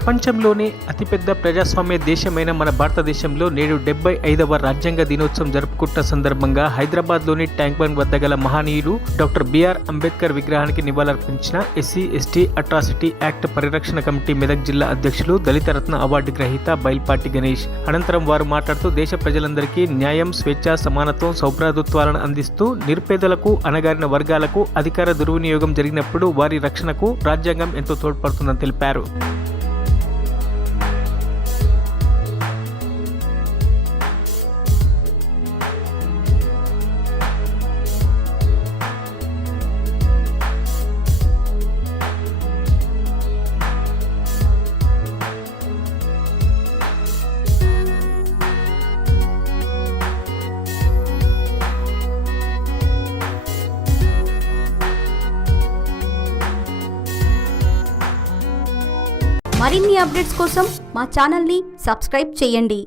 ప్రపంచంలోనే అతిపెద్ద ప్రజాస్వామ్య దేశమైన మన భారతదేశంలో నేడు 75వ రాజ్యాంగ దినోత్సవం జరుపుకుంటున్న సందర్భంగా హైదరాబాద్లోని ట్యాంక్ బండ్ వద్ద గల మహనీయుడు డాక్టర్ బిఆర్ అంబేద్కర్ విగ్రహానికి నివాళులర్పించిన ఎస్సీ ఎస్టీ అట్రాసిటీ యాక్ట్ పరిరక్షణ కమిటీ మెదక్ జిల్లా అధ్యక్షులు దళిత రత్న అవార్డు గ్రహీత బైల్పాటి గణేష్. అనంతరం వారు మాట్లాడుతూ దేశ ప్రజలందరికీ న్యాయం, స్వేచ్ఛ, సమానత్వం, సౌభ్రాతృత్వాలను అందిస్తూ నిరుపేదలకు, అణగారిన వర్గాలకు అధికార దుర్వినియోగం జరిగినప్పుడు వారి రక్షణకు రాజ్యాంగం ఎంతో తోడ్పడుతుందని తెలిపారు. మరిన్ని అప్డేట్స్ కోసం మా ఛానల్ని సబ్స్క్రైబ్ చేయండి.